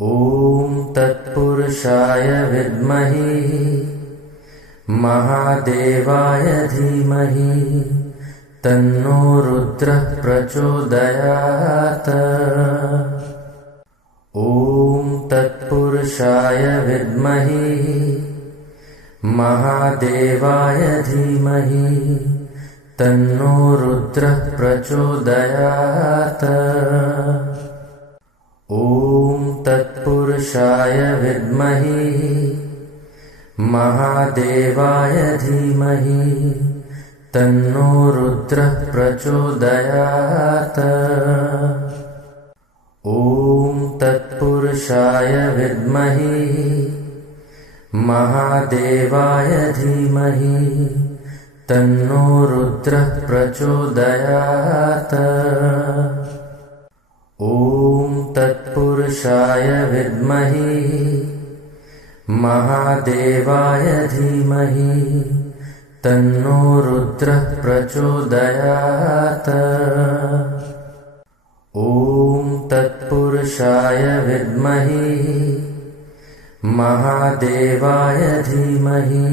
ॐ तत्पुरुषाय विद्महे महादेवाय धीमहि तन्नो रुद्रः प्रचोदयात्। ॐ तत्पुरुषाय विद्महे महादेवाय धीमहि तन्नो रुद्रः प्रचोदयात्। ॐ तत्पुरुषाय विद्महे महादेवाय धीमहि तन्नो रुद्रः प्रचोदयात्। ॐ तत्पुरुषाय विद्महे महादेवाय धीमहि तन्नो रुद्रः प्रचोदयात्। ॐ तत्पुरुषाय विद्महे महादेवाय धीमहि तन्नो रुद्रः प्रचोदयात्। ॐ तत्पुरुषाय विद्महे महादेवाय धीमहि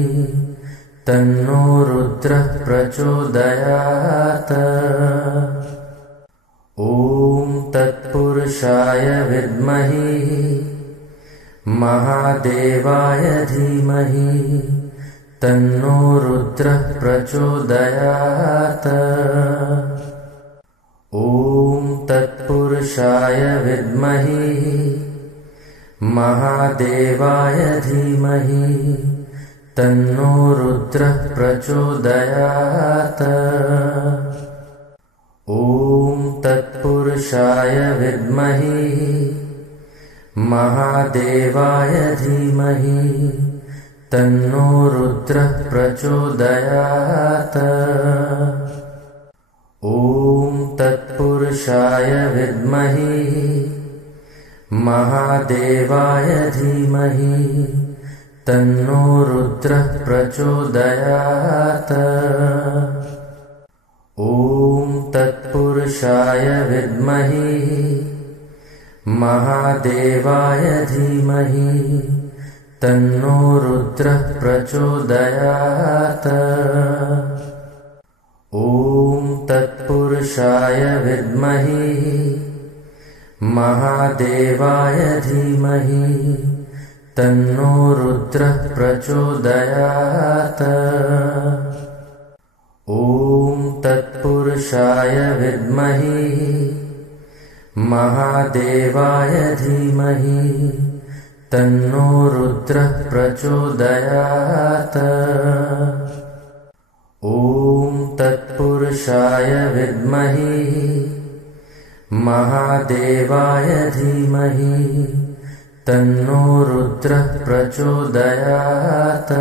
तन्नो रुद्रः प्रचोदयात्। ॐ तत्पुरुषाय विद्महे महादेवाय धीमहि तन्नो रुद्रः प्रचोदयात्। ॐ तत्पुरुषाय विद्महे महादेवाय धीमहि तन्नो रुद्रः प्रचोदयात्। ॐ तत्पुरुषाय विद्महे महादेवाय धीमहि तन्नो रुद्रः प्रचोदयात्। ॐ तत्पुरुषाय विद्महे महादेवाय धीमहि तन्नो रुद्रः प्रचोदयात्। ॐ तत्पुरुषाय विद्महे महादेवाय धीमहि तन्नो रुद्रः प्रचोदयात्। ॐ तत्पुरुषाय विद्महे महादेवाय धीमहि तन्नो रुद्रः प्रचोदयात्। ॐ तत्पुरुषाय विद्महे महादेवाय धीमहि तन्नो रुद्रः प्रचोदयात्। ॐ तत्पुरुषाय विद्महे महादेवाय धीमहि तन्नो रुद्रः प्रचोदयात्।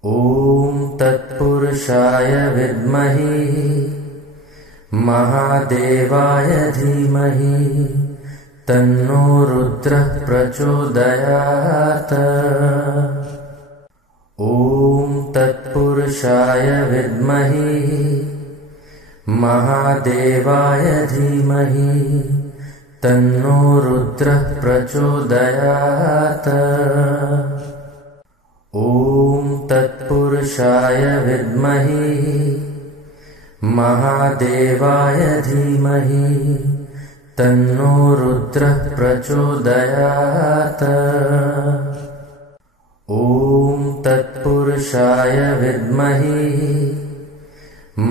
ॐ तत्पुरुषाय विद्महे महादेवाय धीमहि तन्नो रुद्रः प्रचोदयात्। ॐ तत्पुरुषाय विद्महे महादेवाय धीमहि तन्नो रुद्रः प्रचोदयात्। ॐ तत्पुरुषाय विद्महे महादेवाय धीमहि तन्नो रुद्रः प्रचोदयात्। ॐ तत्पुरुषाय विद्महे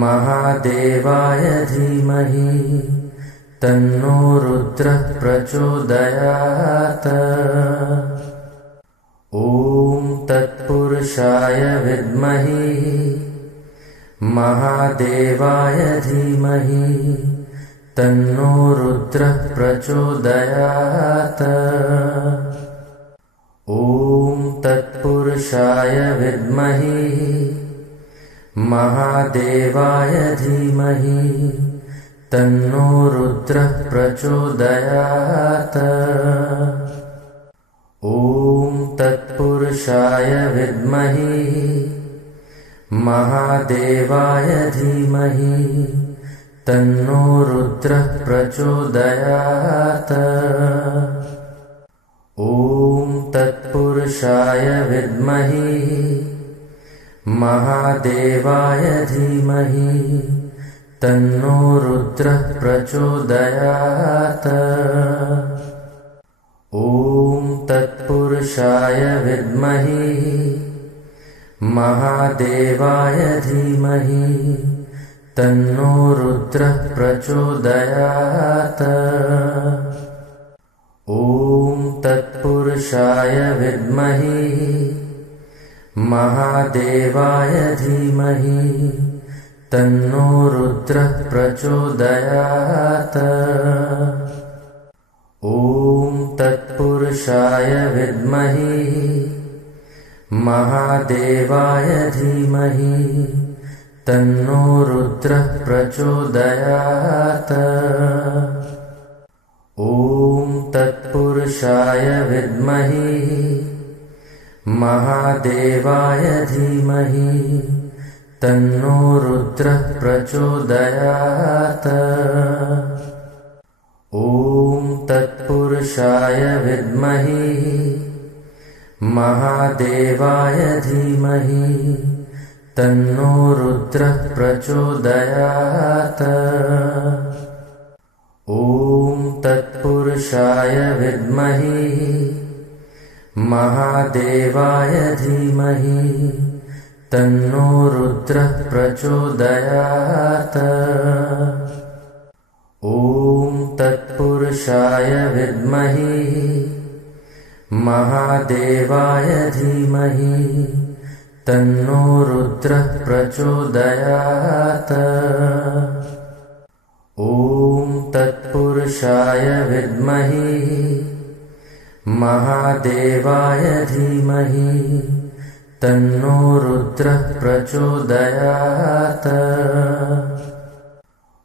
महादेवाय धीमहि तन्नो रुद्रः प्रचोदयात्। ॐ तत्पुरुषाय विद्महे महादेवाय धीमहि तन्नो रुद्रः प्रचोदयात्। ॐ तत्पुरुषाय विद्महे महादेवाय धीमहि तन्नो रुद्रः प्रचोदयात्। ॐ तत्पुरुषाय विद्महे महादेवाय धीमहि तन्नो रुद्रः प्रचोदयात्। तत्पुरुषाय विद्महे महादेवाय धीमहि तन्नो रुद्रः प्रचोदयात्। ॐ तत्पुरुषाय विद्महे महादेवाय धीमहि तन्नो रुद्रः प्रचोदयात्। ॐ तत्पुरुषाय विद्महे महादेवाय धीमहि तन्नो रुद्रः प्रचोदयात्। ॐ तत्पुरुषाय विद्महे महादेवाय धीमहि तन्नो रुद्रः प्रचोदयात्। ॐ तत्पुरुषाय विद्महे महादेवाय धीमहि तन्नो रुद्रः प्रचोदयात्। ॐ तत्पुरुषाय विद्महे महादेवाय धीमहि तन्नो रुद्रः प्रचोदयात्। ॐ तत्पुरुषाय विद्महे महादेवाय धीमहि तन्नो रुद्रः प्रचोदयात्। ॐ तत्पुरुषाय विद्महे महादेवाय धीमहि तन्नो रुद्रः प्रचोदयात्। ॐ तत्पुरुषाय विद्महे महादेवाय धीमहि तन्नो रुद्रः प्रचोदयात्।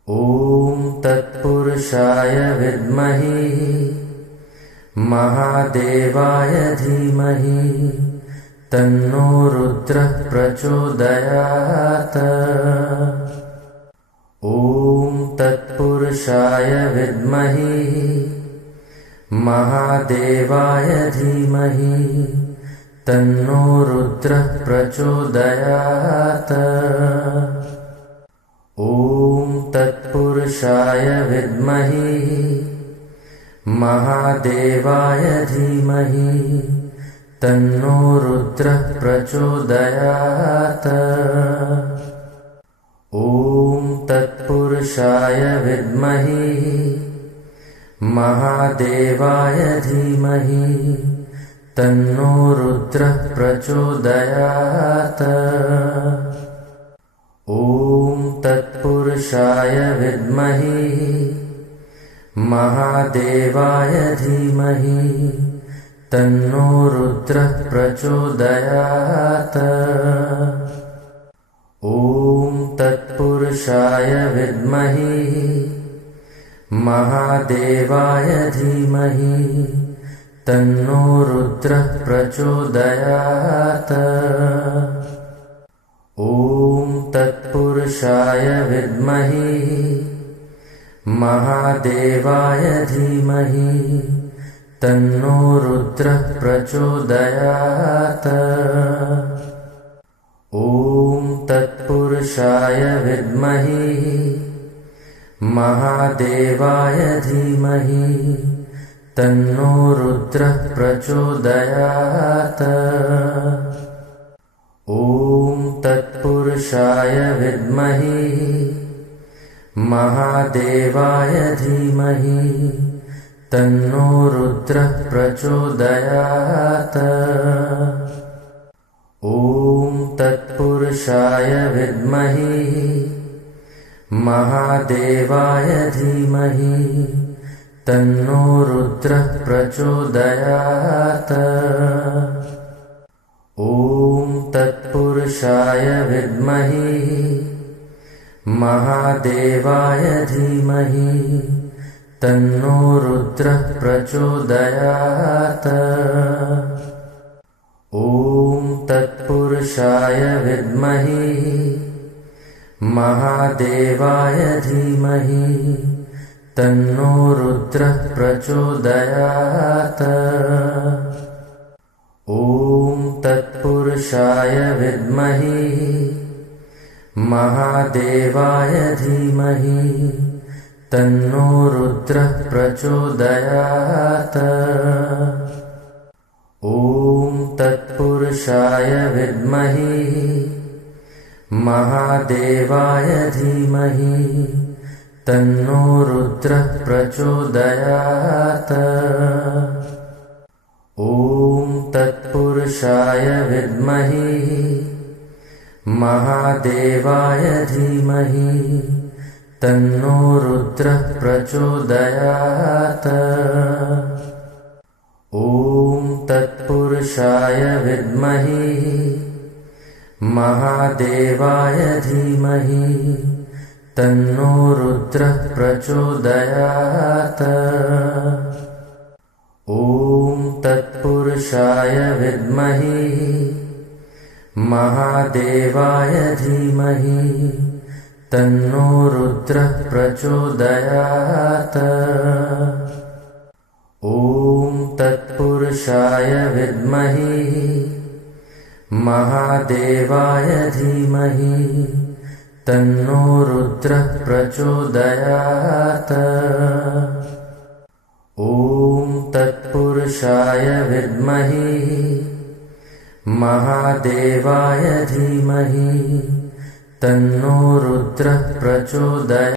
ॐ तत्पुरुषाय विद्महे महादेवाय धीमहि तन्नो रुद्रः प्रचोदयात्। ॐ तत्पुरुषाय विद्महे महादेवाय धीमहि तन्नो रुद्रः प्रचोदयात्। ॐ तत्पुरुषाय विद्महे महादेवाय धीमहि तन्नो रुद्रः प्रचोदयात्। ॐ तत्पुरुषाय विद्महे महादेवाय धीमहि तन्नो रुद्रः प्रचोदयात्। ॐ तत्पुरुषाय विद्महे महादेवाय धीमहि तन्नो रुद्रः प्रचोदयात्। ॐ तत्पुरुषाय विद्महे महादेवाय धीमहि तन्नो रुद्रः प्रचोदयात्। ॐ तत्पुरुषाय विद्महे महादेवाय धीमहि तन्नो रुद्रः प्रचोदयात्। ॐ तत्पुरुषाय विद्महे महादेवाय धीमहि तन्नो रुद्रः प्रचोदयात्। ॐ तत्पुरुषाय विद्महे महादेवाय धीमहि तन्नो रुद्रः प्रचोदयात्। ॐ तत्पुरुषाय विद्महे महादेवाय धीमहि तन्नो रुद्रः प्रचोदयात्। ॐ तत्पुरुषाय विद्महे महादेवाय धीमहि तन्नो रुद्रः प्रचोदयात्। ॐ तत्पुरुषाय विद्महे महादेवाय धीमहि तन्नो रुद्रः प्रचोदयात्। ॐ तत्पुरुषाय विद्महे महादेवाय धीमहि तन्नो रुद्रः प्रचोदयात्। ॐ तत्पुरुषाय विद्महे महादेवाय धीमहि तन्नो रुद्रः प्रचोदयात्। ॐ तत्पुरुषाय विद्महे महादेवाय धीमहि तन्नो रुद्रः प्रचोदयात्। ॐ तत्पुरुषाय विद्महे महादेवाय धीमहि तन्नो रुद्रः प्रचोदयात्। ॐ तत्पुरुषाय विद्महे महादेवाय धीमहि तन्नो रुद्रः प्रचोदयात्। ॐ तत्पुरुषाय विद्महे महादेवाय धीमहि तन्नो रुद्रः प्रचोदयात्। ॐ तत्पुरुषाय विद्महे महादेवाय धीमहि तन्नो रुद्रः प्रचोदयात्।